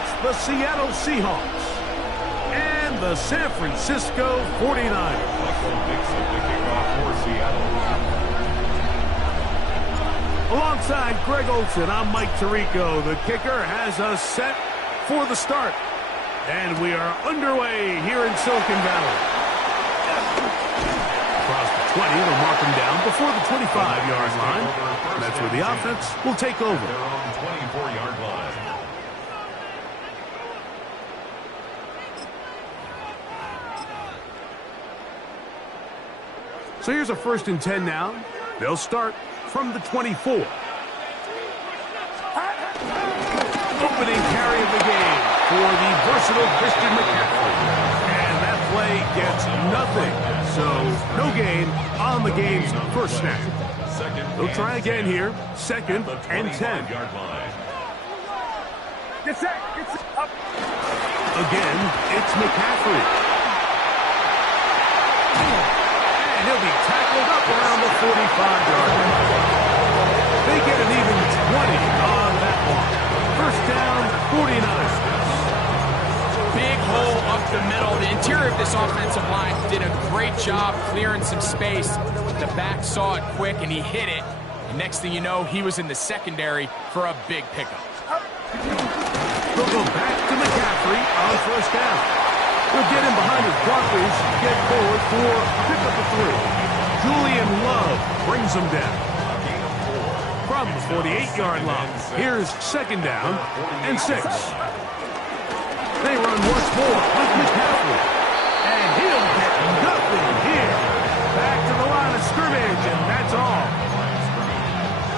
It's the Seattle Seahawks and the San Francisco 49ers. Alongside Greg Olsen, I'm Mike Tirico. The kicker has us set for the start. And we are underway here in Silicon Valley. Across the 20, they'll mark him down before the 25-yard line. And that's where the offense will take over. Their own 24-yard line. So here's a 1st and 10 now. They'll start from the 24. Opening carry of the game for the versatile Christian McCaffrey. And that play gets nothing. So no gain on the game's first snap. They'll try again here. 2nd and 10. Again, it's McCaffrey. And he'll be tackled up around the 45-yard line. They get an even 20 on that one. 1st down, 49ers. Big hole up the middle. The interior of this offensive line did a great job clearing some space. The back saw it quick, and he hit it. And next thing you know, he was in the secondary for a big pickup. They'll go back to McCaffrey on 1st down. He'll get him behind his blockers, get forward for pickup of 3. Julian Love brings him down. From the 48-yard line, here's 2nd down and 6. They run once more with McCaffrey. And he'll get nothing here. Back to the line of scrimmage, and that's all.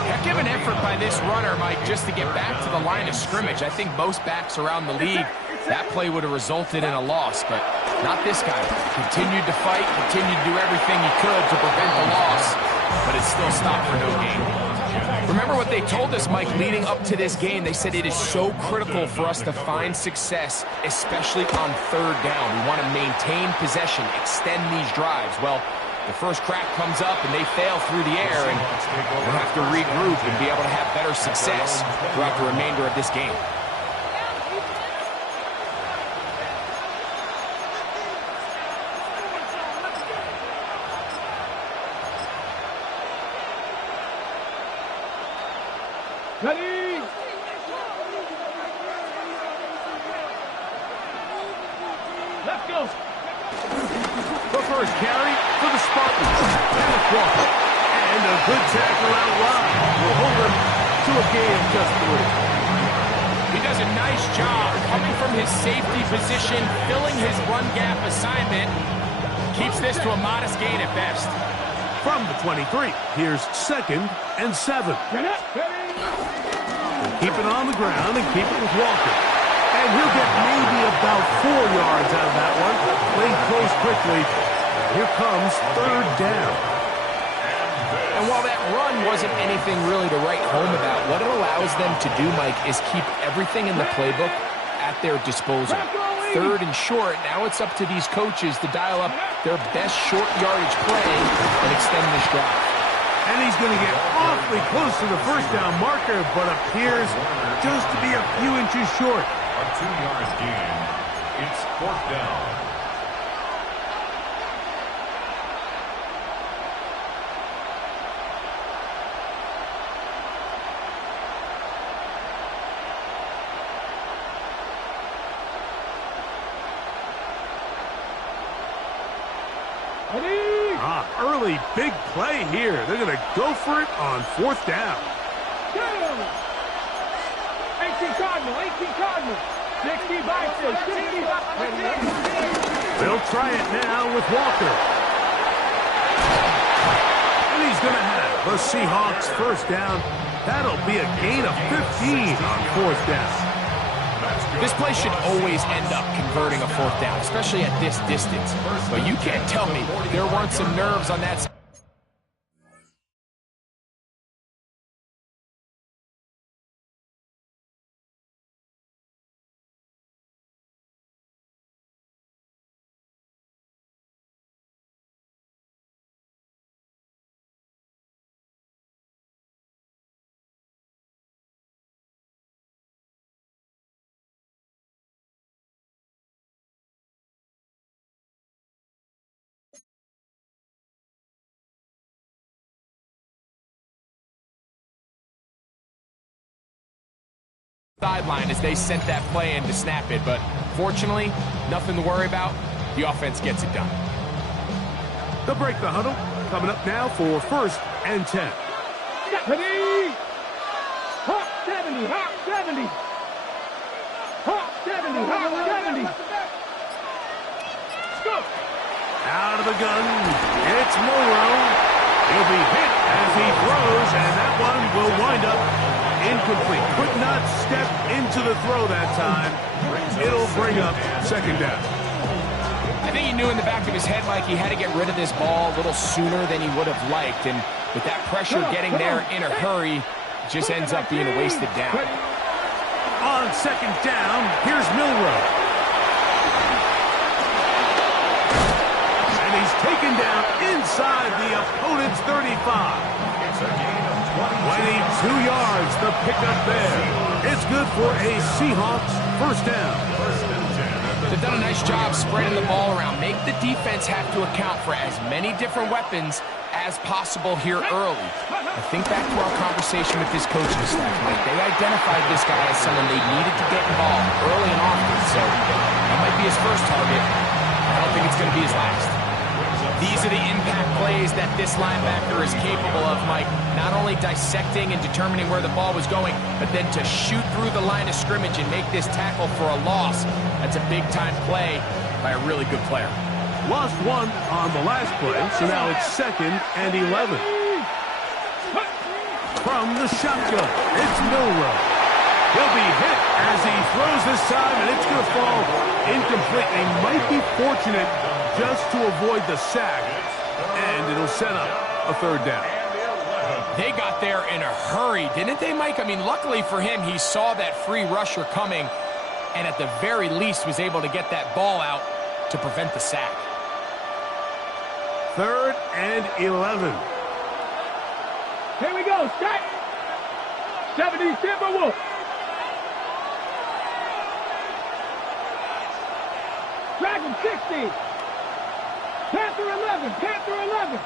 Heck of an effort by this runner, Mike, just to get back to the line of scrimmage. I think most backs around the league, that play would have resulted in a loss, but not this guy. Continued to fight, continued to do everything he could to prevent the loss, but it still stopped for no gain. Remember what they told us, Mike, leading up to this game. They said it is so critical for us to find success, especially on 3rd down. We want to maintain possession, extend these drives. Well, the first crack comes up and they fail through the air, and we'll have to regroup and be able to have better success throughout the remainder of this game. Ready? Let's go. The first carry for the Spartans. Kenneth Walker. And a good tackle out wide. Will hold him to a gain of just 3. He does a nice job coming from his safety position, filling his run gap assignment. Keeps this to a modest gain at best. From the 23, here's 2nd and 7. Keep it on the ground and keep it with Walker. And he'll get maybe about 4 yards out of that one. Played close quickly. Here comes 3rd down. And while that run wasn't anything really to write home about, what it allows them to do, Mike, is keep everything in the playbook at their disposal. 3rd and short, now it's up to these coaches to dial up their best short yardage play and extend this drive. And he's going to get awfully close to the 1st down marker, but appears just to be a few inches short. A 2-yard gain. It's 4th down. Early big play here. They're going to go for it on 4th down. 18 Cardinal, 18 Cardinal. 65, 65. They'll try it now with Walker. And he's going to have the Seahawks 1st down. That'll be a gain of 15 on 4th down. This play should always end up converting a 4th down, especially at this distance. But you can't tell me there weren't some nerves on that side. sideline as they sent that play in to snap it, but fortunately, nothing to worry about. The offense gets it done. They'll break the huddle. Coming up now for 1st and 10. Ready? Hawk 70, Hawk 70. Hawk 70, Hawk 70. Go. Out of the gun, it's Monroe. He'll be hit as he throws, and that one will wind up incomplete. Could not step into the throw that time. It'll bring up 2nd down. I think he knew in the back of his head, Mike, he had to get rid of this ball a little sooner than he would have liked. And with that pressure getting there in a hurry, it just ends up being a wasted down. On 2nd down, here's Milroe. And he's taken down inside the opponent's 35. It's a gain of 22 yards, the pickup there. It's good for a Seahawks 1st down. 1st and 10. They've done a nice job spreading the ball around. Make the defense have to account for as many different weapons as possible here early. I think back to our conversation with this coaching staff, Mike. They identified this guy as someone they needed to get involved early and often, so that might be his first target. I don't think it's going to be his last. These are the impact plays that this linebacker is capable of, Mike. Not only dissecting and determining where the ball was going, but then to shoot through the line of scrimmage and make this tackle for a loss. That's a big-time play by a really good player. Lost one on the last play, so now it's 2nd and 11. From the shotgun, it's Milroe. He'll be hit as he throws this time, and it's going to fall incomplete. They might be fortunate just to avoid the sack, and it'll set up a 3rd down. They got there in a hurry, didn't they, Mike? I mean, luckily for him, he saw that free rusher coming, and at the very least was able to get that ball out to prevent the sack. 3rd and 11. Here we go, set. 70 Timberwolves. Dragon 60. Panther 11, Panther 11.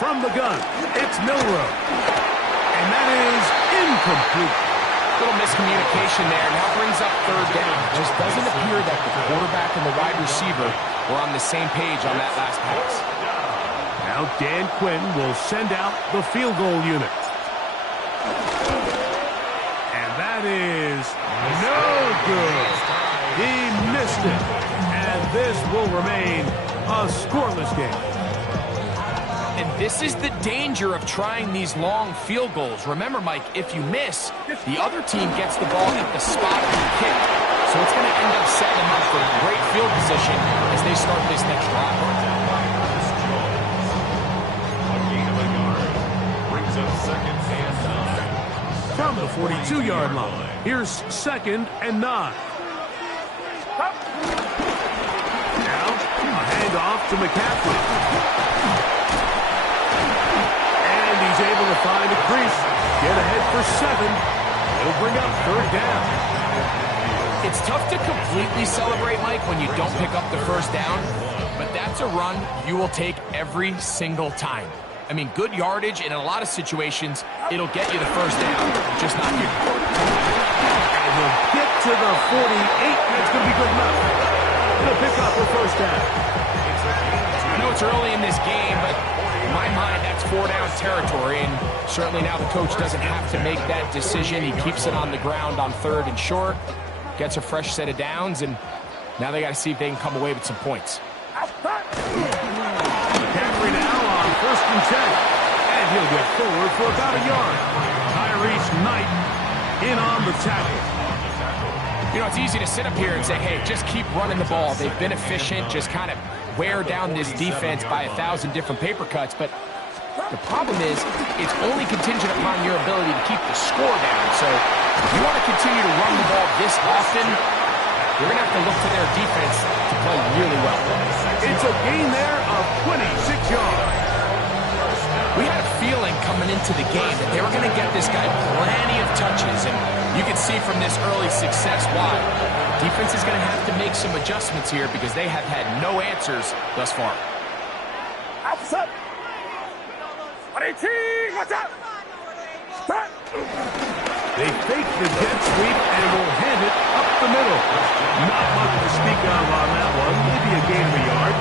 From the gun, it's Milroe. And that is incomplete. Little miscommunication there. Now brings up 3rd down. It just doesn't appear that the quarterback and the wide receiver were on the same page on that last pass. Now Dan Quinn will send out the field goal unit. And that is no good. He missed it. And this will remain a scoreless game. And this is the danger of trying these long field goals. Remember, Mike, if you miss, the other team gets the ball at the spot you kicked. So it's going to end up setting them up for great field position as they start this next drive. A gain of a yard. Brings up 2nd and 9. From the 42-yard line, here's 2nd and 9. Now, a handoff to McCaffrey. And he's able to find a crease. Get ahead for 7. It'll bring up 3rd down. It's tough to completely celebrate, Mike, when you don't pick up the 1st down, but that's a run you will take every single time. I mean, good yardage, and in a lot of situations, it'll get you the 1st down, just not here. And he'll get to the 48, and it's going to be good enough. He'll pick up the 1st down. I know it's early in this game, but in my mind, that's 4-down territory, and certainly now the coach doesn't have to make that decision. He keeps it on the ground on 3rd and short, gets a fresh set of downs, and now they got to see if they can come away with some points. McCaffrey now on 1st and 10. And he'll get forward for about a yard. Tyrese Knight in on the tackle. You know, it's easy to sit up here and say, hey, just keep running the ball. They've been efficient, just kind of wear down this defense by 1,000 different paper cuts. But the problem is, it's only contingent upon your ability to keep the score down. So if you want to continue to run the ball this often, you're going to have to look to their defense to play really well. It's a gain there of 26 yards. We had a feeling coming into the game that they were going to get this guy plenty of touches, and you can see from this early success why. Defense is going to have to make some adjustments here because they have had no answers thus far. Outside. 18, what's up? Start. They fake the jet sweep and will hand it up the middle. Not much to speak of on that one. Maybe a gain of a yard.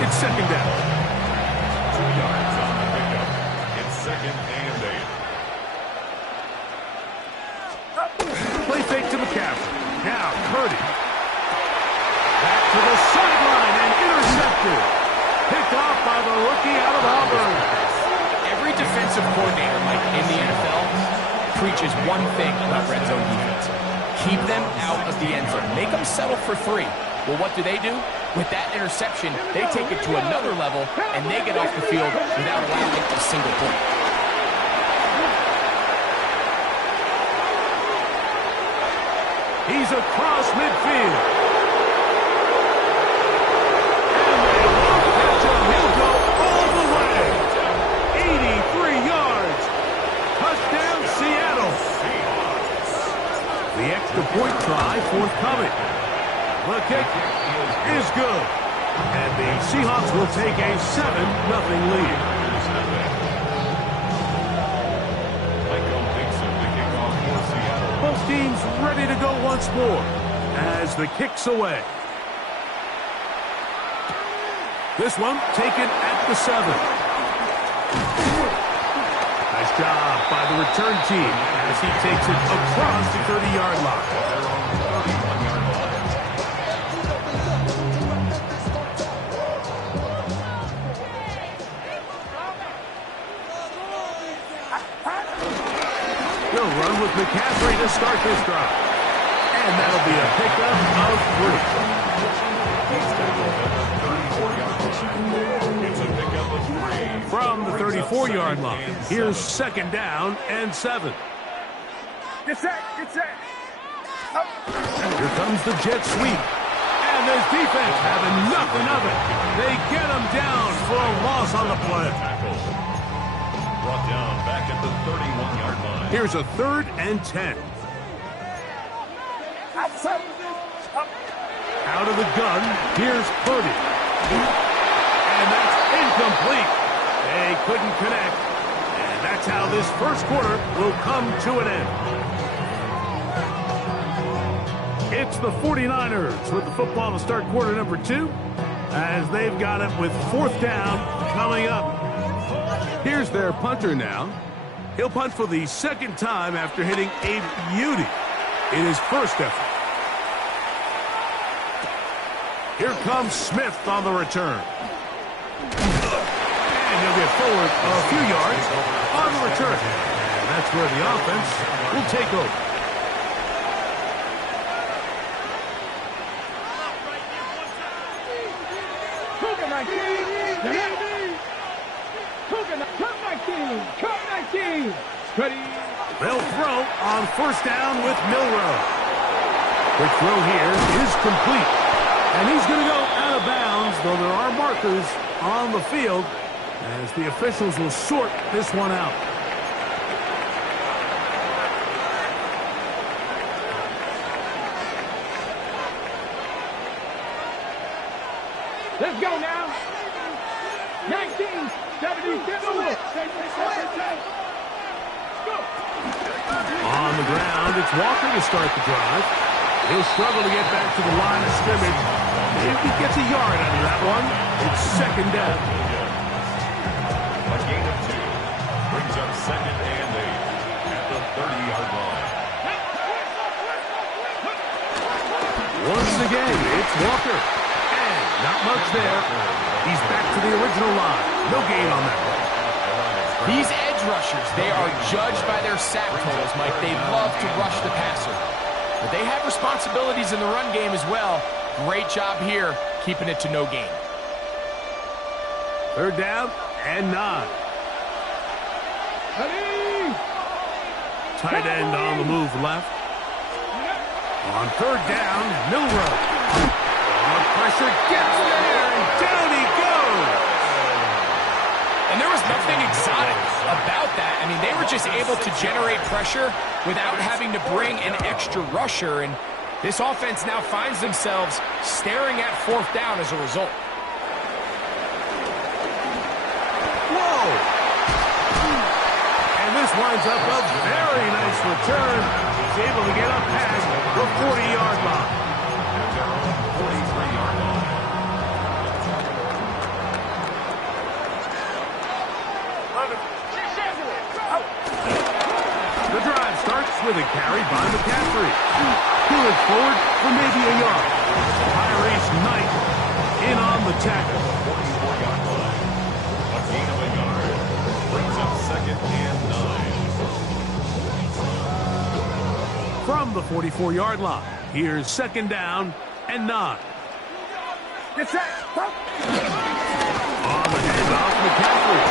It's second down. 2 yards on the pickup. It's second and 8. Play fake to McCaffrey. Now Purdy. Back to the sideline and intercepted. Picked off by the rookie out of Auburn. Every defensive coordinator, Mike, in the NFL preaches one thing about red zone defense. Keep them out of the end zone. Make them settle for 3. Well, what do? With that interception, they take it to another level, and they get off the field without allowing a single point. He's across midfield. And they won't catch him. He'll go all the way. 83 yards. Touchdown, Seattle. The extra point try forthcoming. The kick is good. And the Seahawks will take a 7-0 lead. Both teams ready to go once more as the kick's away. This one taken at the 7. Nice job by the return team as he takes it across the 30-yard line. They'll run with McCaffrey to start this drive. And that'll be a pickup of 3. From the 34-yard line, here's second down and 7. Get set, get set. Here comes the jet sweep. And this defense having nothing of it. They get him down for a loss on the play. Brought down back at the 31-yard line. Here's a 3rd and 10. Out of the gun, here's Purdy. And that's incomplete. They couldn't connect. And that's how this first quarter will come to an end. It's the 49ers with the football to start quarter number 2 as they've got it with 4th down coming up. Here's their punter now. He'll punt for the 2nd time after hitting a beauty in his first effort. Here comes Smith on the return. And he'll get forward a few yards on the return. And that's where the offense will take over. They'll throw on 1st down with Milroe. Quick throw here is complete. And he's going to go out of bounds, though there are markers on the field as the officials will sort this one out. Let's go now. 1977. On the ground, it's Walker to start the drive. He'll struggle to get back to the line of scrimmage. If he gets a yard out of that one, it's second down. A gain of 2 brings up second and 8 at the 30-yard line. Once again, it's Walker. And not much there. He's back to the original line. No gain on that one. These edge rushers, they are judged by their sack totals, Mike. They love to rush the passer. But they have responsibilities in the run game as well. Great job here, keeping it to no gain. 3rd down and 9. Tight end on the move left. On 3rd down, Milroe. The pressure gets there, and down he goes. And there was nothing exotic about that. I mean, they were just able to generate pressure without having to bring an extra rusher. And this offense now finds themselves staring at 4th down as a result. Whoa! And this winds up a very nice return. He's able to get up past the 40-yard line. At their own 43-yard line. The drive starts with a carry by McCaffrey. Pull it forward for maybe a yard. Tyrese Knight in on the tackle. 44-yard line. A gain of a yard. Brings up 2nd and 9. From the 44-yard line, here's 2nd down and 9. Get set. On the handoff, McCaffrey.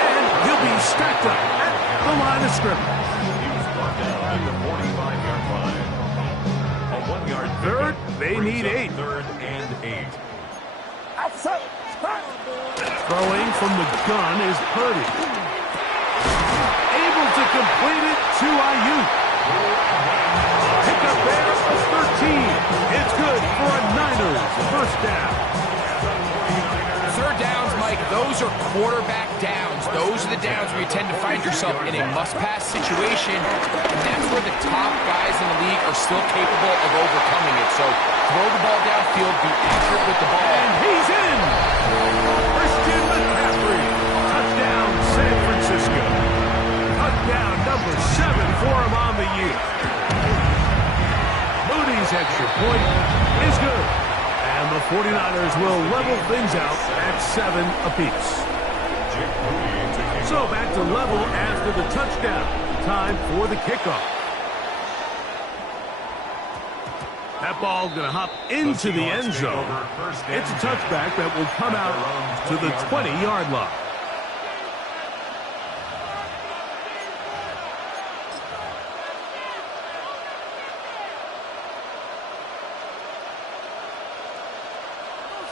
And he'll be stacked up at the line of scrimmage. He was brought down at the 45-yard line. A 1-yard Third, they brings need up 8. 3rd and 8. Outside. Throwing from the gun is Purdy. Able to complete it to Ayuk. Pick up there of 13. It's good for a Niners first down. 3rd downs, Mike, those are quarterback downs. Those are the downs where you tend to find yourself in a must-pass situation, and that's where the top guys in the league are still capable of overcoming it. So throw the ball downfield, be accurate with the ball. And he's in. Christian McCaffrey. Touchdown, San Francisco. Touchdown number 7 for him on the year. Moody's extra point is good. And the 49ers will level things out at 7 apiece. So back to level after the touchdown. Time for the kickoff. That ball going to hop into the end zone. It's a touchback that will come out to the 20-yard line.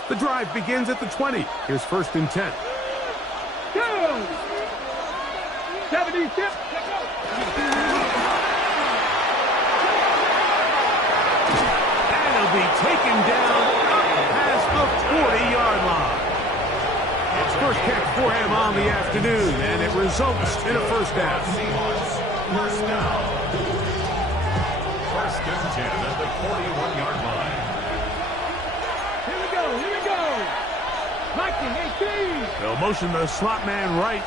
The drive begins at the 20. Here's 1st and 10. Go. 70 tip. And he'll be taken down past the 40-yard line. It's first catch for him on the afternoon, and it results in a first down. First down. 1st and 10 at the 41-yard line. Here we go. Here we go. Mikey, 18. They'll motion the slot man right.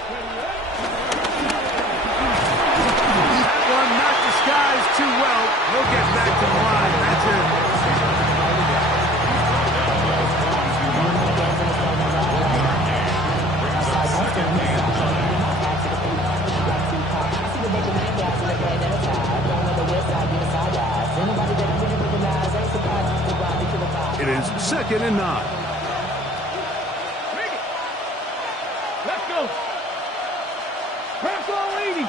That one not disguised too well. He'll get back to the line. That's it. It is 2nd and 9. Let's go. Press all 80.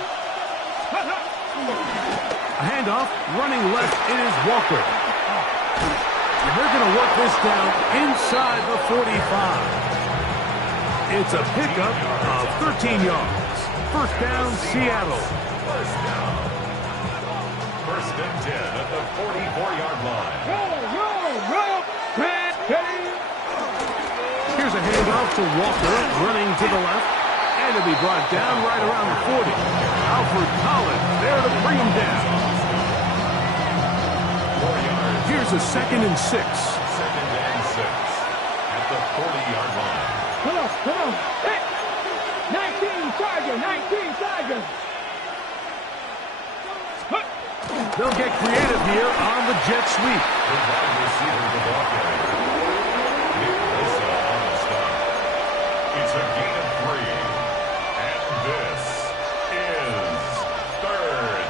A handoff, running left, it is Walker. And they're going to work this down inside the 45. It's a pickup of 13 yards. First down, Seattle. First down. 1st and 10 at the 44-yard line. Here's a handoff to Walker, running to the left. And it'll be brought down right around the 40. Alfred Collins there to bring him down. 4 yards. Here's a 2nd and 6. 2nd and 6 at the 40-yard line. Come on. Hey. 19 Tiger. They'll get creative here on the jet sweep. The wide receiver, the ball carrier. Nick Bosa on the stop. It's a gain of 3. And this is 3rd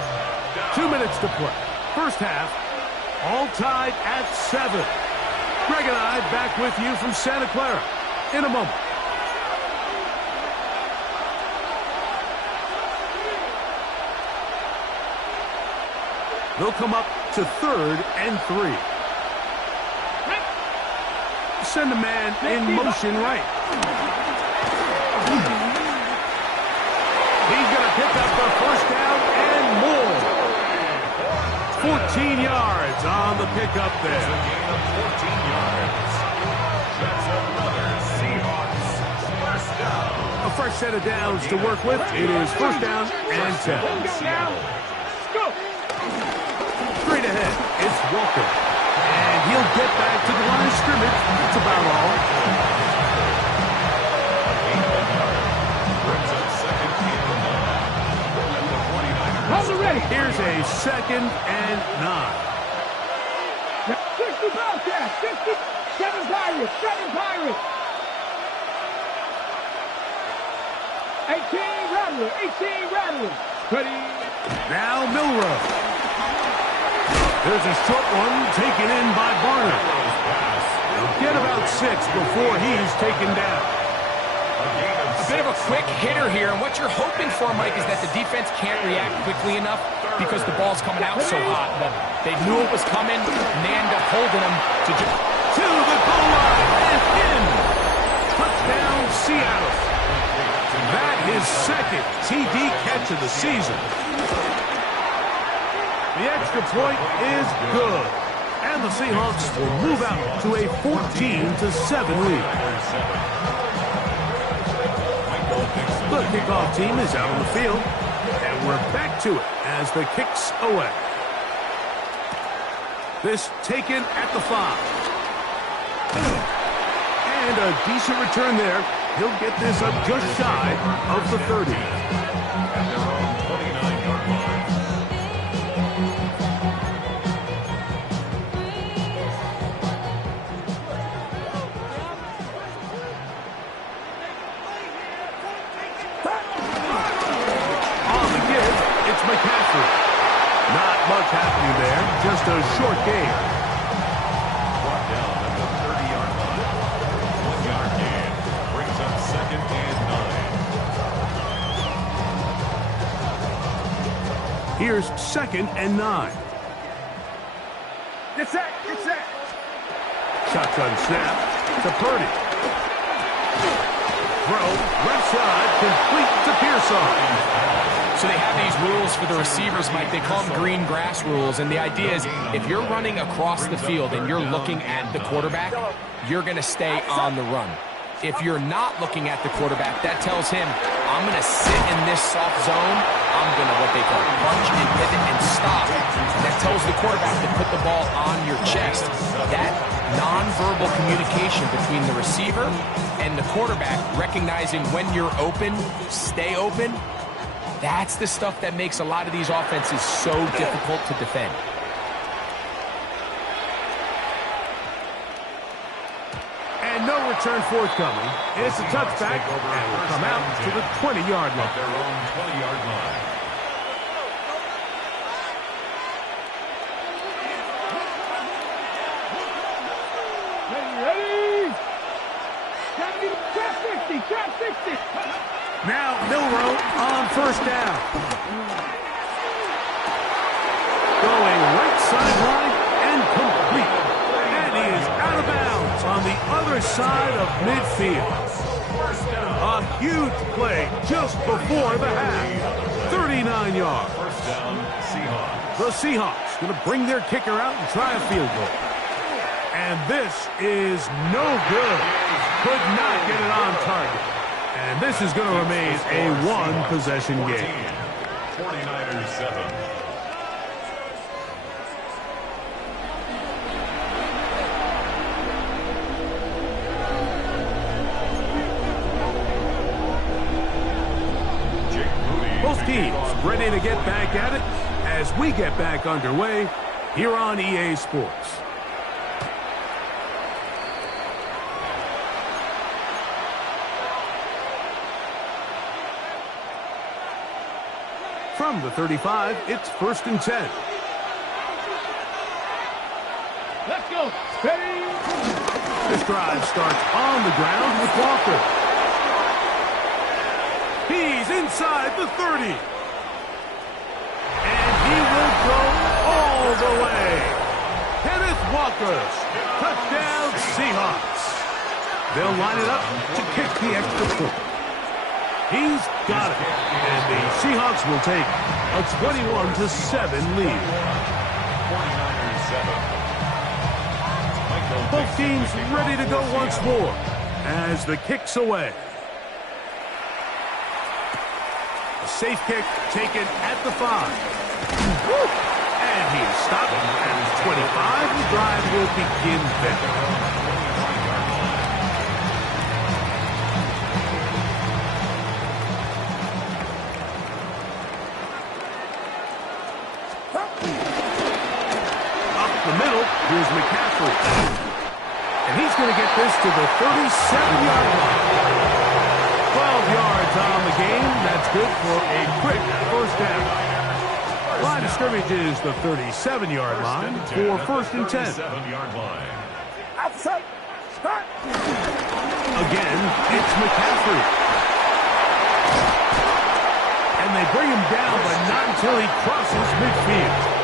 down. 2 minutes to play. First half, all tied at 7. Greg and I back with you from Santa Clara in a moment. They'll come up to 3rd and 3. Send a man in motion right. He's going to pick up the first down and more. 14 yards on the pickup It's a there. gain of 14 yards. That's another Seahawks first down. A fresh set of downs to work with. It is first down and 10. Seattle. Go. ahead. It's Walker. And he'll get back to the line of scrimmage. That's about all. Here's a 2nd and 9. 60 Bobcats, 60, 7 Pirates, 7 Pirates. 18 Rattlers, 18 Rattlers. Ready. Now Milrow. There's a short one taken in by Barner. He'll get about 6 before he's taken down. A bit of a quick hitter here, and what you're hoping for, Mike, is that the defense can't react quickly enough because the ball's coming out so hot. But they knew it was coming, and they end up holding them to the goal line and in. Touchdown, Seattle. That is 2nd TD catch of the season. The extra point is good, and the Seahawks will move out to a 14-7 lead. The kickoff team is out on the field, and we're back to it as the kick's away. This taken at the 5. And a decent return there. He'll get this up just shy of the 30. At their own 29-yard line. Not much happening there, just a short gain. Brought down at the 30-yard line. 1-yard gain brings up 2nd and 9. Here's 2nd and 9. Get set, get set. Shotgun snap to Purdy. Throw, left side, complete to Pearson. So they have these rules for the receivers, Mike. They call them green grass rules. And the idea is if you're running across the field and you're looking at the quarterback, you're going to stay on the run. If you're not looking at the quarterback, that tells him, I'm going to sit in this soft zone. I'm going to what they call punch and pivot and stop. And that tells the quarterback to put the ball on your chest. That nonverbal communication between the receiver and the quarterback, recognizing when you're open, stay open, that's the stuff that makes a lot of these offenses so difficult to defend. And no return forthcoming. It's a touchback, and will come out to the 20-yard line. Their own 20-yard line. Ready? Trap 60. Now Milrow on 1st down. Going right sideline and complete. And he is out of bounds on the other side of midfield. A huge play just before the half. 39 yards. 1st down, Seahawks. The Seahawks going to bring their kicker out and try a field goal. And this is no good. Could not get it on target. And this is going to remain a one-possession game. 49ers 7. Both teams ready to get back at it as we get back underway here on EA Sports. From the 35, it's 1st and 10. Let's go. Steady. This drive starts on the ground with Walker. He's inside the 30. And he will go all the way. Kenneth Walker. Touchdown, Seahawks. They'll line it up to kick the extra point. He's got it. And the Seahawks will take a 21-7 lead. 49ers 7. Both teams ready to go once more as the kick's away. A safe kick taken at the 5. Woo! And he is stopped at his 25. The drive will begin then. Here's McCaffrey. And he's going to get this to the 37-yard line. 12 yards on the game. That's good for a quick first down. Line of scrimmage is the 37-yard line for first and 10. Outside. Start. Again, it's McCaffrey. And they bring him down, but not until he crosses midfield.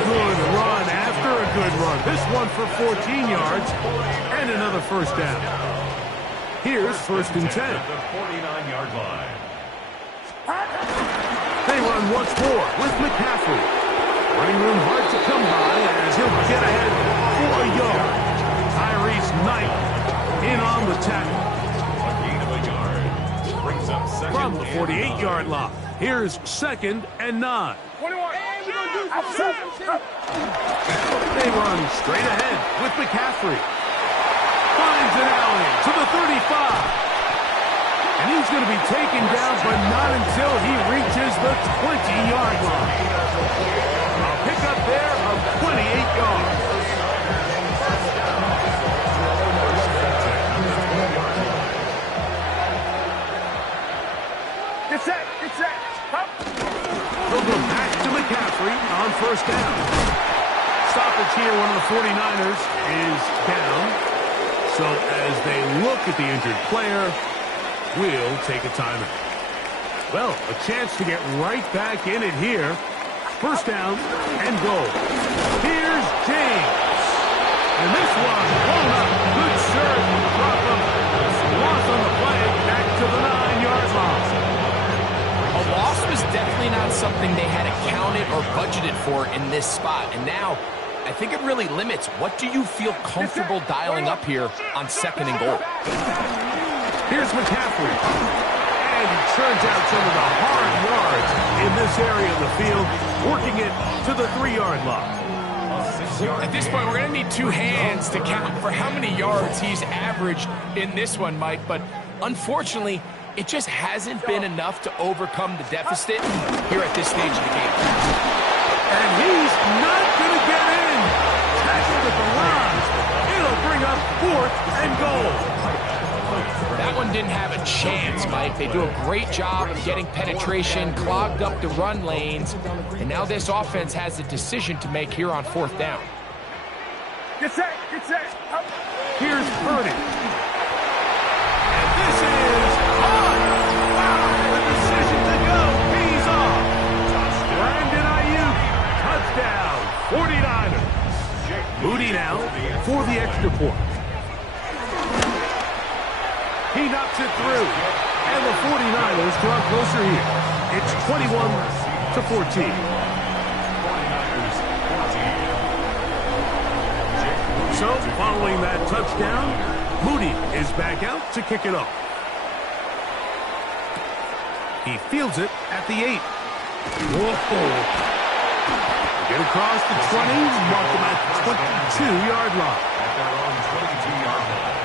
Good run after a good run. This one for 14 yards and another first down. Here's first and 10. The 49-yard line. They run once more with McCaffrey. Running room hard to come by as he'll get ahead for a yard. Tyrese Knight in on the tackle. A gain of a yard. Brings up second. From the 48-yard line. Here's second and 9. 21. Outside. They run straight ahead with McCaffrey. Finds an alley to the 35. And he's going to be taken down, but not until he reaches the 20-yard line. A pickup there of 28 yards. Get set. Get set. They'll go back to McCaffrey on first down. Stoppage here, one of the 49ers is down. So as they look at the injured player, we'll take a timeout. Well, a chance to get right back in it here. First down and goal. Here's James. And this one blown up. Good serve. Drop him. Loss on the play. Back to the 9-yard line. A loss was definitely not something they had accounted or budgeted for in this spot. And now, I think it really limits what do you feel comfortable dialing up here on second and goal. Here's McCaffrey. And he turns out some of the hard yards in this area of the field, working it to the 3-yard line. At this point, we're going to need two hands to count for how many yards he's averaged in this one, Mike. But unfortunately, it just hasn't been enough to overcome the deficit here at this stage of the game. And he's not going to get in. Tackled at the line. It'll bring up 4th and goal. That one didn't have a chance, Mike. They do a great job of getting penetration, clogged up the run lanes, and now this offense has a decision to make here on 4th down. Get set. Get set. Up. Here's Purdy. And this is on. Wow, the decision to go. He's off. Brandon Ayuk, touchdown, 49ers. Moody now for the extra point. He knocks it through, and the 49ers draw closer here. It's 21-14. So, following that touchdown, Moody is back out to kick it off. He fields it at the 8. Whoa. Get across the 20, mark him at the 22-yard line. At their own 22-yard line.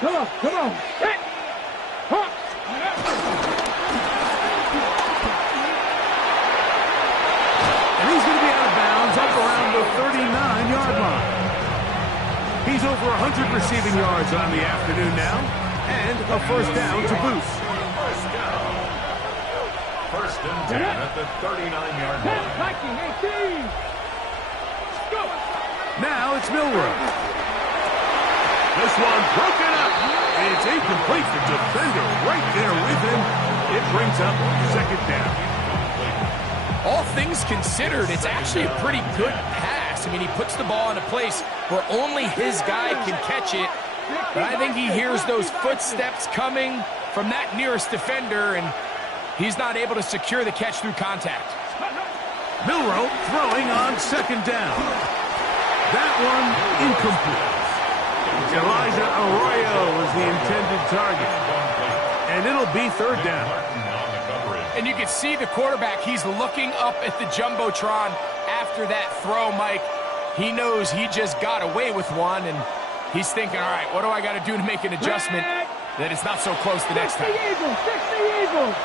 Come on. Come on. Hey. Huh. And he's going to be out of bounds up around the 39-yard line. He's over 100 receiving yards on the afternoon now, and a first down to boot. First and 10 at the 39-yard line. 19, 18. Go. Now it's Milrow. This one broken up. It's incomplete. The defender right there with him. It brings up second down. All things considered, it's actually a pretty good pass. I mean, he puts the ball in a place where only his guy can catch it. But I think he hears those footsteps coming from that nearest defender, and he's not able to secure the catch through contact. Milrow throwing on second down. That one incomplete. Elijah Arroyo was the intended target. And it'll be third down. And you can see the quarterback, he's looking up at the Jumbotron after that throw, Mike. He knows he just got away with one, and he's thinking, all right, what do I got to do to make an adjustment that it's not so close the next time? Fix the Eagles.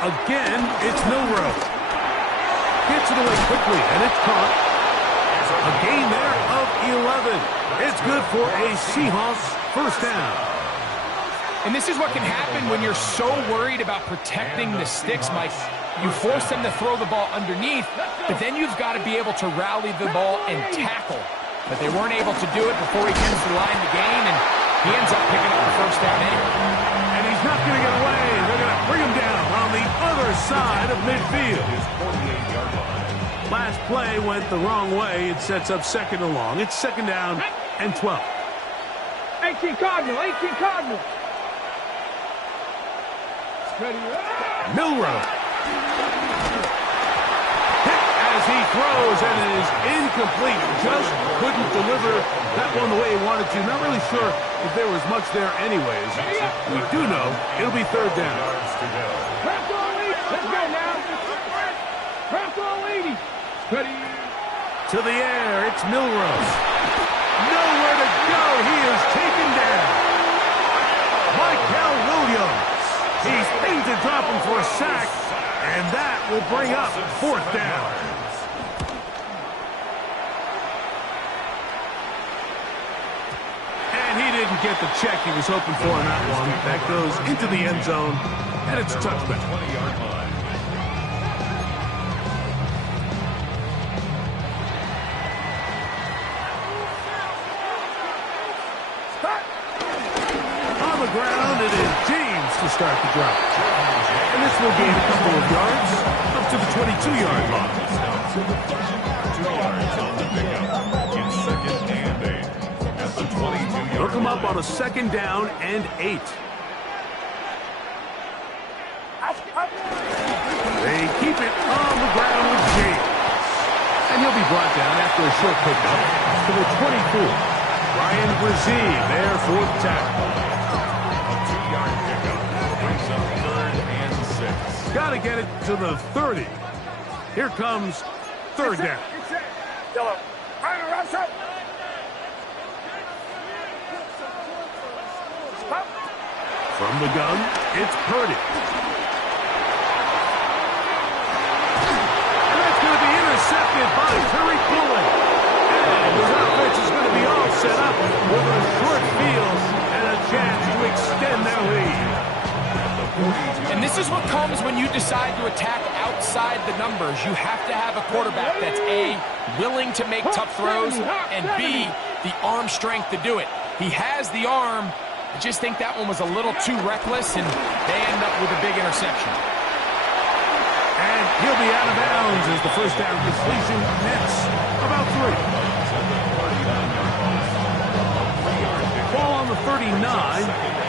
Again, it's Milrow. Gets it away quickly, and it's caught. A gain there of 11. It's good for a Seahawks first down. And this is what can happen when you're so worried about protecting the sticks, Mike. You force them to throw the ball underneath, but then you've got to be able to rally the ball and tackle. But they weren't able to do it before he gets to the line to gain, and he ends up picking up the first down anyway. And he's not going to get away. They're going to bring him down on the other side of midfield. Last play went the wrong way. It sets up second and long. It's second down and 12. 18 Cardinal. Milrow. Hit as he throws, and it is incomplete. Just couldn't deliver that one the way he wanted to. Not really sure if there was much there anyways. We do know it'll be third down. Let's go now. Ready. To the air, it's Milrow. Nowhere to go. He is taken down. Michael Williams. He's aimed to drop him for a sack, and that will bring up fourth down. And he didn't get the check he was hoping for on that one. That goes into the end zone, and it's a touchback. 20-yard line. Ground, it is James to start the drive. And this will gain a couple of yards up to the 22-yard line. 2 yards on the pickup in second and 8 at the 22-yard line. Look him up on a second down and 8. They keep it on the ground with James. And he'll be brought down after a short pickup to the 24. Ryan Brzee there for the tackle. Got to get it to the 30. Here comes third down. From the gun, it's Purdy. And that's going to be intercepted by Terry Pullen. And his offense is going to be all set up with a short field and a chance to extend their lead. And this is what comes when you decide to attack outside the numbers. You have to have a quarterback that's A, willing to make tough throws, and B, the arm strength to do it. He has the arm. I just think that one was a little too reckless, and they end up with a big interception. And he'll be out of bounds as the first down completion nets about 3. Ball on the 39.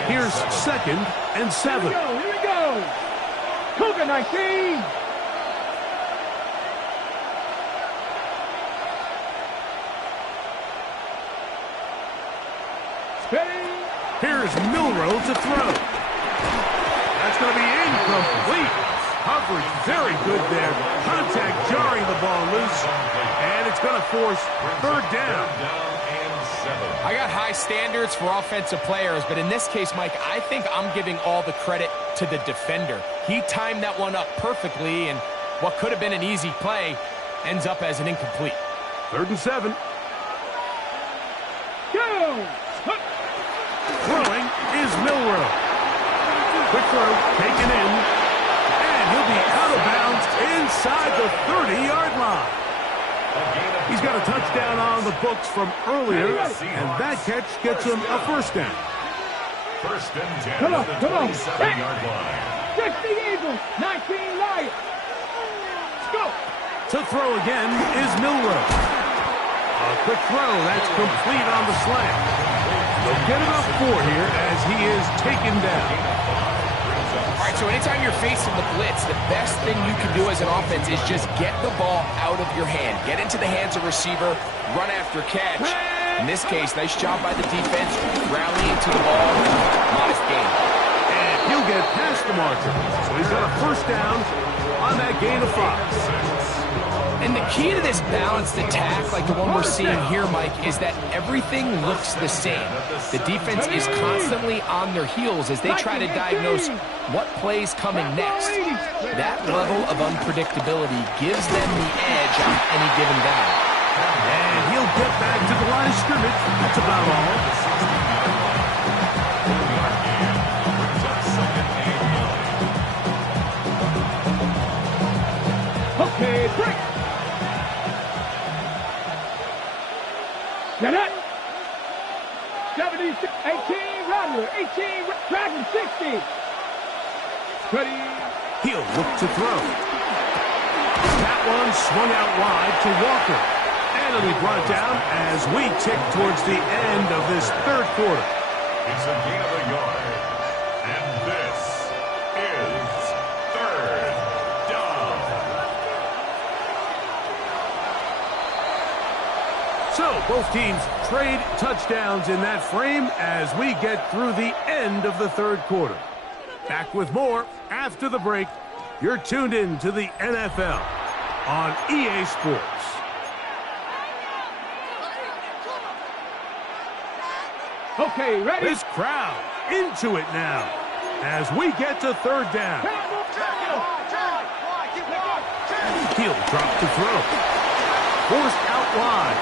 Here's second and 7. Here we go. Cougar 19. Here's Milrow to throw. That's going to be incomplete. Coverage very good there. Contact jarring the ball loose. And it's going to force third down. I got high standards for offensive players, but in this case, Mike, I think I'm giving all the credit to the defender. He timed that one up perfectly, and what could have been an easy play ends up as an incomplete. Third and 7. Go! Throwing is Milrow. Quick throw, taken in, and he'll be out of bounds inside the 30-yard line. He's got a touchdown on the books from earlier, and that catch gets him a first down. First and 10 Come on, at the come on. 27-yard line. 60 Eagles, 19 Lions. Let's go. To throw again is Milrow. A quick throw, that's complete on the slant. They'll get about 4 here as he is taken down. All right, so anytime you're facing the blitz, the best thing you can do as an offense is just get the ball out of your hand. Get into the hands of receiver, run after catch. In this case, nice job by the defense, rallying to the ball, modest gain. And he'll get past the marker. So he's got a first down on that gain of 5. And the key to this balanced attack, like the one we're seeing here, Mike, is that everything looks the same. The defense is constantly on their heels as they try to diagnose what play's coming next. That level of unpredictability gives them the edge on any given down. And he'll get back to the line of scrimmage. That's about all. Okay, break. Get it. 76, 18, Rodler, 18, Dragon, 60. Ready. He'll look to throw. That one swung out wide to Walker. And it'll be brought down as we tick towards the end of this third quarter. It's a gain of a yard. And this is third down. So both teams trade touchdowns in that frame as we get through the end of the third quarter. Back with more after the break. You're tuned in to the NFL on EA Sports. Okay, ready. This crowd into it now as we get to third down. He'll drop to throw. Forced out wide.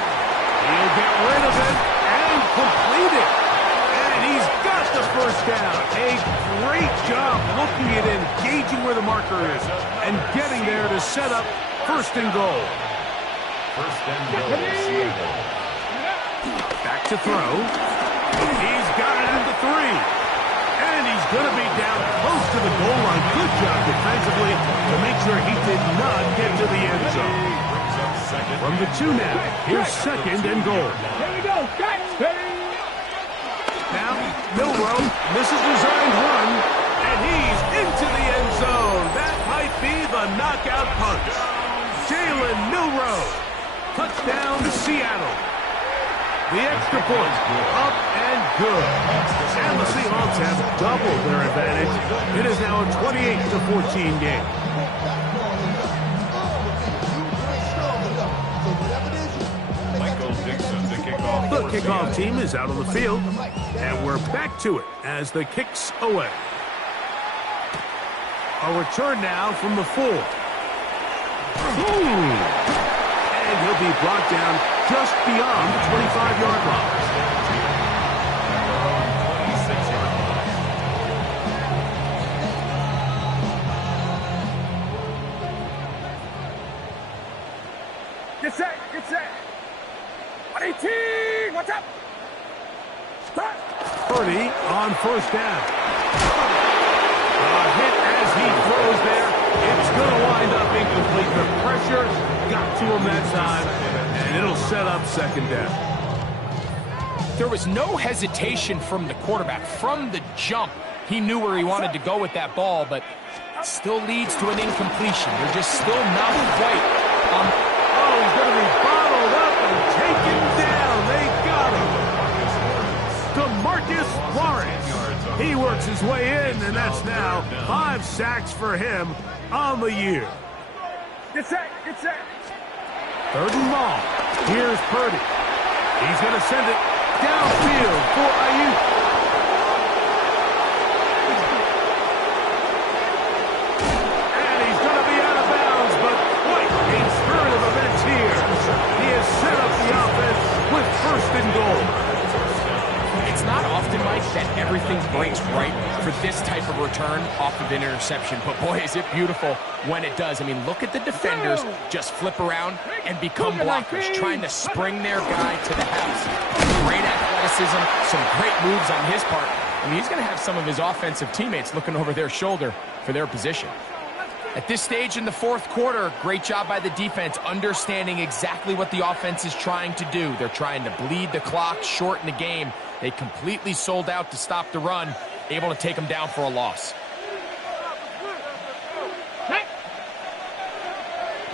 He'll get rid of it and complete it. And he's got the first down. A great job looking at engaging where the marker is and getting there to set up first and goal. First and goal, Seattle. Back to throw. He's got it at the 3. And he's going to be down close to the goal line. Good job defensively to make sure he did not get to the end zone. From the 2 now, here's second and goal. Here we go. Now, Milrow misses the designed run, and he's into the end zone. That might be the knockout punch. Jalen Milrow. Touchdown, Seattle. The extra point, up and good. And the Seahawks have doubled their advantage. It is now a 28-14 game. The kickoff team is out on the field, and we're back to it as the kick's away. A return now from the 4. And he'll be brought down just beyond the 25-yard line. Get set, get set. 118, what's up? Start. Purdy on first down. A hit as he throws there. It's going to wind up incomplete. The pressure got to him that time, and it'll set up second down. There was no hesitation from the quarterback. From the jump, he knew where he wanted to go with that ball, but it still leads to an incompletion. They're just still not quite. Oh, he's going to be bottled up and taken down. They got him. DeMarcus Lawrence. He works his way in, and that's now 5 sacks for him on the year. Get set, get set. Third and long. Here's Purdy. He's going to send it downfield for Ayuk. And he's going to be out of bounds, but what a spirit of events here. He has set up the offense with first and goal. It's not often, Mike, that everything breaks right for this type of return off of an interception. But, boy, is it beautiful when it does. I mean, look at the defenders just flip around and become blockers, trying to spring their guy to the house. Great athleticism, some great moves on his part. I mean, he's going to have some of his offensive teammates looking over their shoulder for their position. At this stage in the fourth quarter, great job by the defense, understanding exactly what the offense is trying to do. They're trying to bleed the clock, shorten the game. They completely sold out to stop the run, able to take them down for a loss.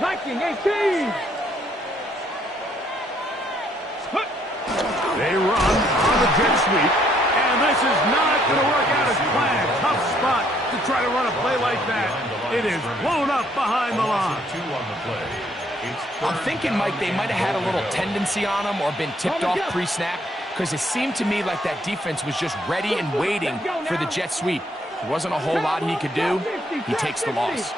Liking 18. They run on the jet sweep, and this is not going to work out as planned. Tough spot to try to run a play like that. It is blown up behind the line. I'm thinking, Mike, they might have had a little tendency on him or been tipped off pre-snap, because it seemed to me like that defense was just ready and waiting for the jet sweep. There wasn't a whole lot he could do. He takes the loss.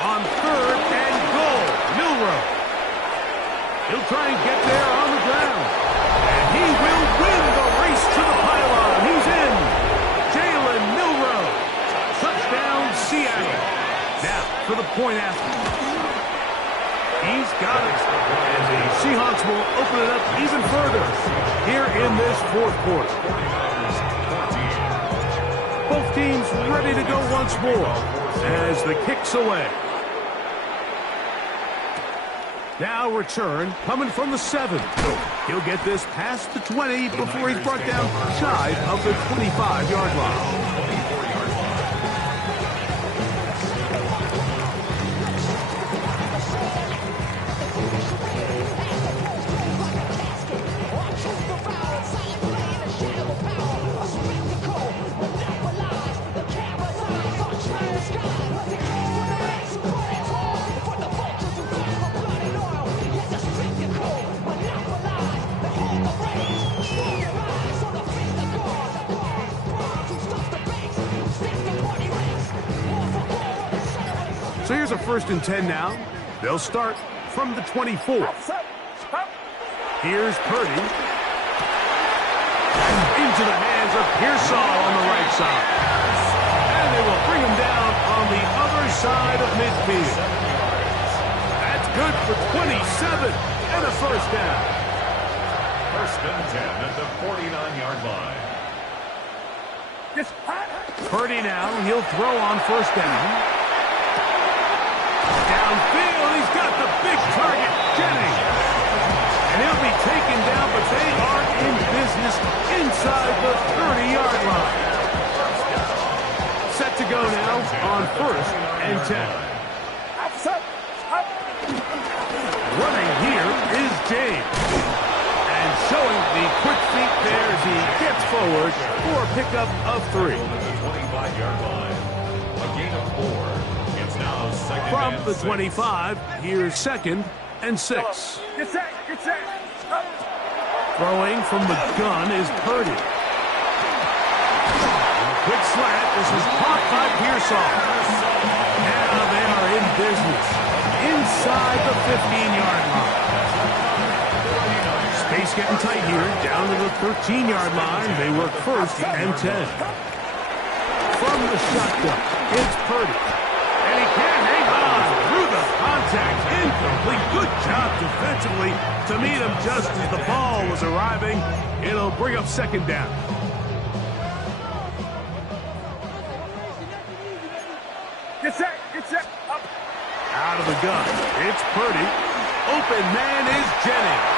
On third and goal, Milrow. He'll try and get there on the ground. And he will win the race to the pylon. He's in. Jalen Milrow. Touchdown, Seattle. Now, for the point after. He's got it. And the Seahawks will open it up even further here in this fourth quarter. Both teams ready to go once more as the kick's away. Now return coming from the 7. He'll get this past the 20 before he's brought down shy of the 25-yard line. So here's a 1st and 10 now. They'll start from the 24. Here's Purdy. And into the hands of Pearsall on the right side. And they will bring him down on the other side of midfield. That's good for 27 and a 1st down. 1st and 10 at the 49-yard line. Purdy now, he'll throw on 1st down. Downfield, he's got the big target, Jennings. And he'll be taken down, but they are in business inside the 30-yard line. Set to go now on 1st and 10. Running here is James. And showing the quick feet there as he gets forward for a pickup of 3. 25-yard line. A gain of 4. From the 25, here's 2nd and 6. Get set. Throwing from the gun is Purdy. Quick slant. This is caught by Pearsall. Now they are in business inside the 15-yard line. Space getting tight here. Down to the 13-yard line. They work 1st and 10. From the shotgun, it's Purdy. And he can't hang on through the contact. Incomplete. Good job defensively to meet him just as the ball was arriving. It'll bring up 2nd down. Get set. Up. Out of the gun. It's Purdy. Open man is Jennings.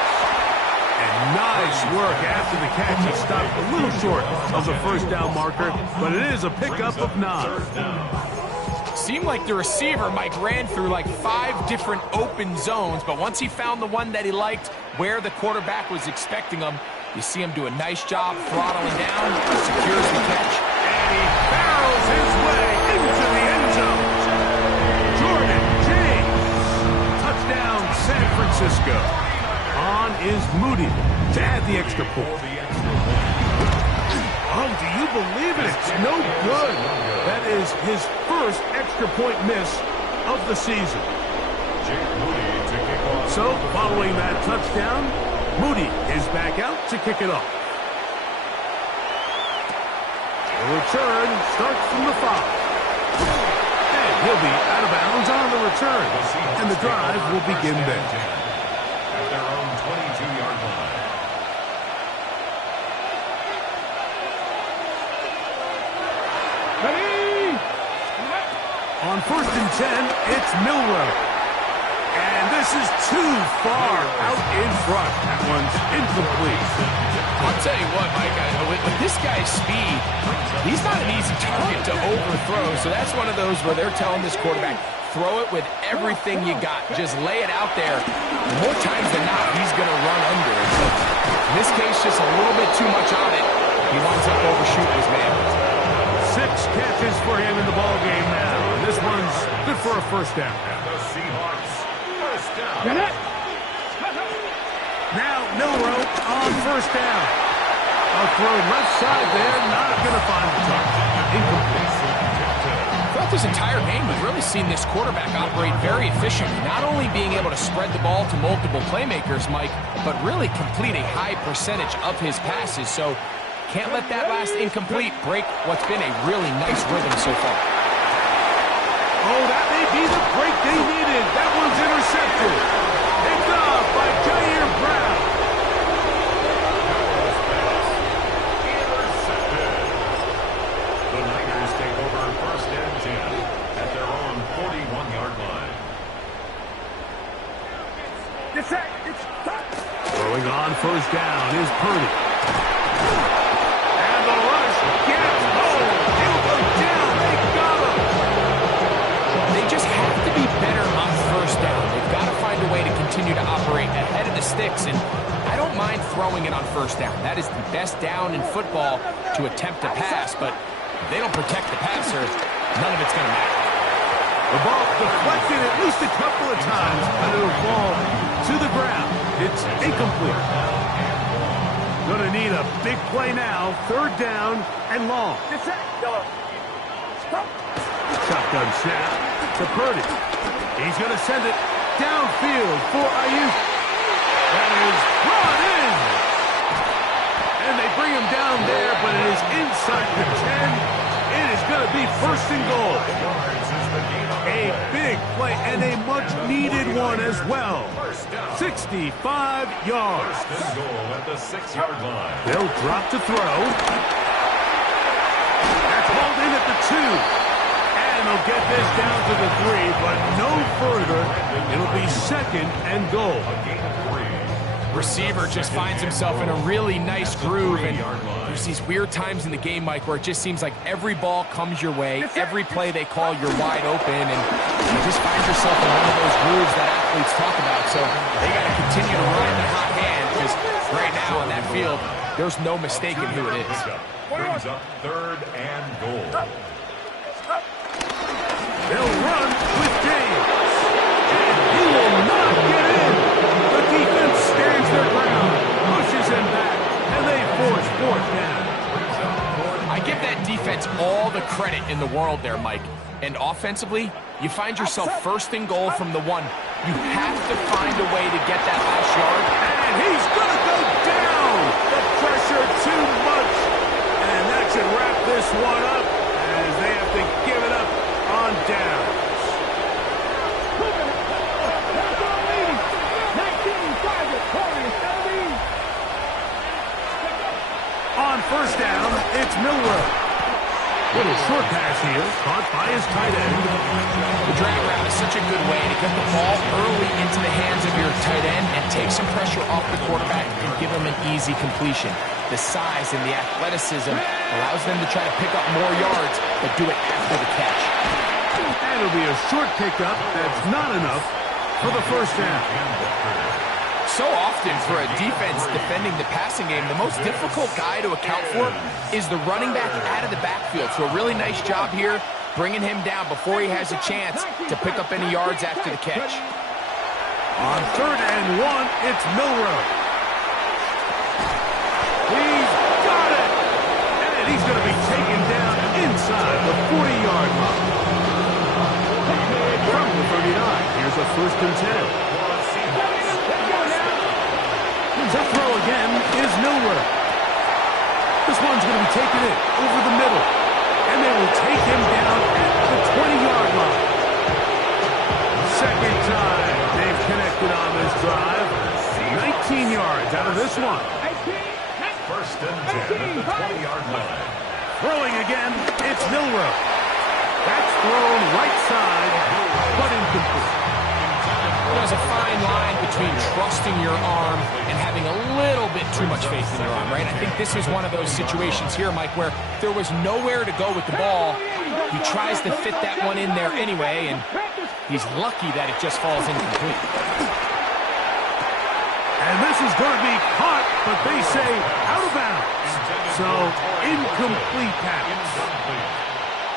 And nice work after the catch. He stopped a little short of the 1st down marker, but it is a pickup of 9. Seemed like the receiver, Mike, ran through like 5 different open zones, but once he found the one that he liked, where the quarterback was expecting him, you see him do a nice job throttling down, secures the catch. And he barrels his way into the end zone. Jordan James. Touchdown, San Francisco. On is Moody to add the extra point. Oh, do you believe it? It's no good. That is his 1st extra point miss of the season. So, following that touchdown, Moody is back out to kick it off. The return starts from the 5. And he'll be out of bounds on the return. And the drive will begin there. At their own 22-yard line. On 1st and 10, it's Milroe. And this is too far out in front. That one's incomplete. I'll tell you what, Mike, with this guy's speed, he's not an easy target to overthrow. So that's one of those where they're telling this quarterback, throw it with everything you got. Just lay it out there. More times than not, he's going to run under it. So in this case, just a little bit too much on it. He winds up overshooting his man. 6 catches for him in the ballgame now. This one's good for a first down. The Seahawks, first down. Get it. Now Milroe on 1st down. A throw left side there, not going to find the target. Incomplete. Throughout this entire game, we've really seen this quarterback operate very efficiently, not only being able to spread the ball to multiple playmakers, Mike, but really complete a high percentage of his passes. So can't let that last incomplete break what's been a really nice rhythm so far. Oh, that may be the break they needed. That one's intercepted. Picked off by Jair Brown. Intercepted. The Niners take over 1st and 10 at their own 41-yard line. Throwing on 1st down is Purdy. And the rush gets home. He'll go down. They got him. They just have to be better on 1st down. They've got to find a way to continue to operate ahead of the sticks, and I don't mind throwing it on 1st down. That is the best down in football to attempt to pass, but if they don't protect the passer, none of it's going to matter. The ball deflected at least a couple of times, but it'll fall to the ground. It's incomplete. Going to need a big play now. 3rd down and long. Shotgun snap to Purdy. He's going to send it downfield for Ayuk. That is brought in. And they bring him down there, but it is inside the 10. It is going to be 1st and goal. A big play and a much-needed one as well. 65 yards. First and goal at the 6-yard line. They'll drop to throw. That's hauled in at the 2. And they'll get this down to the 3, but no further. It'll be 2nd and goal. Receiver just finds himself in a really nice groove, and there's these weird times in the game, Mike, where it just seems like every ball comes your way, every play they call, you're wide open, and you just find yourself in one of those grooves that athletes talk about. So they got to continue to run the hot hand, because right now in that field, there's no mistaking who it is. Brings up 3rd and goal. They'll run with James. And he will not get in. The defense stands their ground, pushes him back, and they force 4th down. I give that defense all the credit in the world there, Mike. And offensively, you find yourself 1st and goal from the 1. You have to find a way to get that last yard. And he's going to go down. The pressure too much. And that should wrap this one up as they have to give it up on downs. On 1st down, it's Milroe. Little short pass here, caught by his tight end. The drag route is such a good way to get the ball early into the hands of your tight end and take some pressure off the quarterback and give him an easy completion. The size and the athleticism allows them to try to pick up more yards, but do it after the catch. And it'll be a short pickup that's not enough for the 1st down. So often for a defense defending the passing game, the most difficult guy to account for is the running back out of the backfield. So a really nice job here, bringing him down before he has a chance to pick up any yards after the catch. On 3rd and 1, it's Milroe. He's got it! And he's going to be taken down inside the 40-yard line. From the 39, here's a 1st and 10. To throw again is Milroe. This one's going to be taken in over the middle. And they will take him down at the 20-yard line. 2nd time they've connected on this drive. 19 yards out of this one. 1st and 10 at the 20-yard line. Throwing again, it's Milroe. That's thrown right side, but incomplete. There's a fine line between trusting your arm and having a little bit too much faith in your arm, right? I think this is one of those situations here, Mike, where there was nowhere to go with the ball. He tries to fit that one in there anyway, and he's lucky that it just falls incomplete. And this is going to be caught, but they say out of bounds. So, incomplete pass.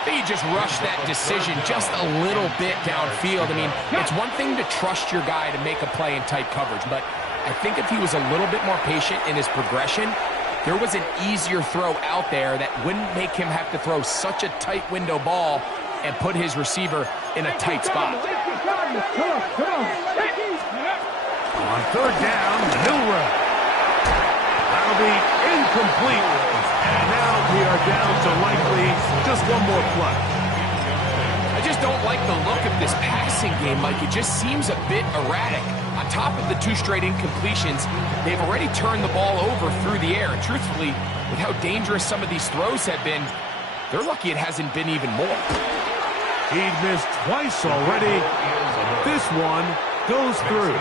He just rushed that decision just a little bit downfield. I mean, it's one thing to trust your guy to make a play in tight coverage, but I think if he was a little bit more patient in his progression, there was an easier throw out there that wouldn't make him have to throw such a tight window ball and put his receiver in a tight spot. On third down, Milrow. That'll be incomplete. And now we are down to likely just one more play. I just don't like the look of this passing game, Mike. It just seems a bit erratic. On top of the 2 straight incompletions, they've already turned the ball over through the air. And truthfully, with how dangerous some of these throws have been, they're lucky it hasn't been even more. He'd missed twice already. This one goes through.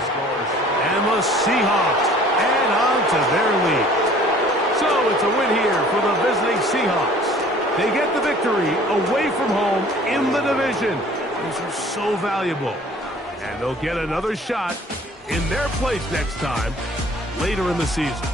And the Seahawks add on to their lead. So it's a win here for the visiting Seahawks. They get the victory away from home in the division. These are so valuable. And they'll get another shot in their place next time later in the season.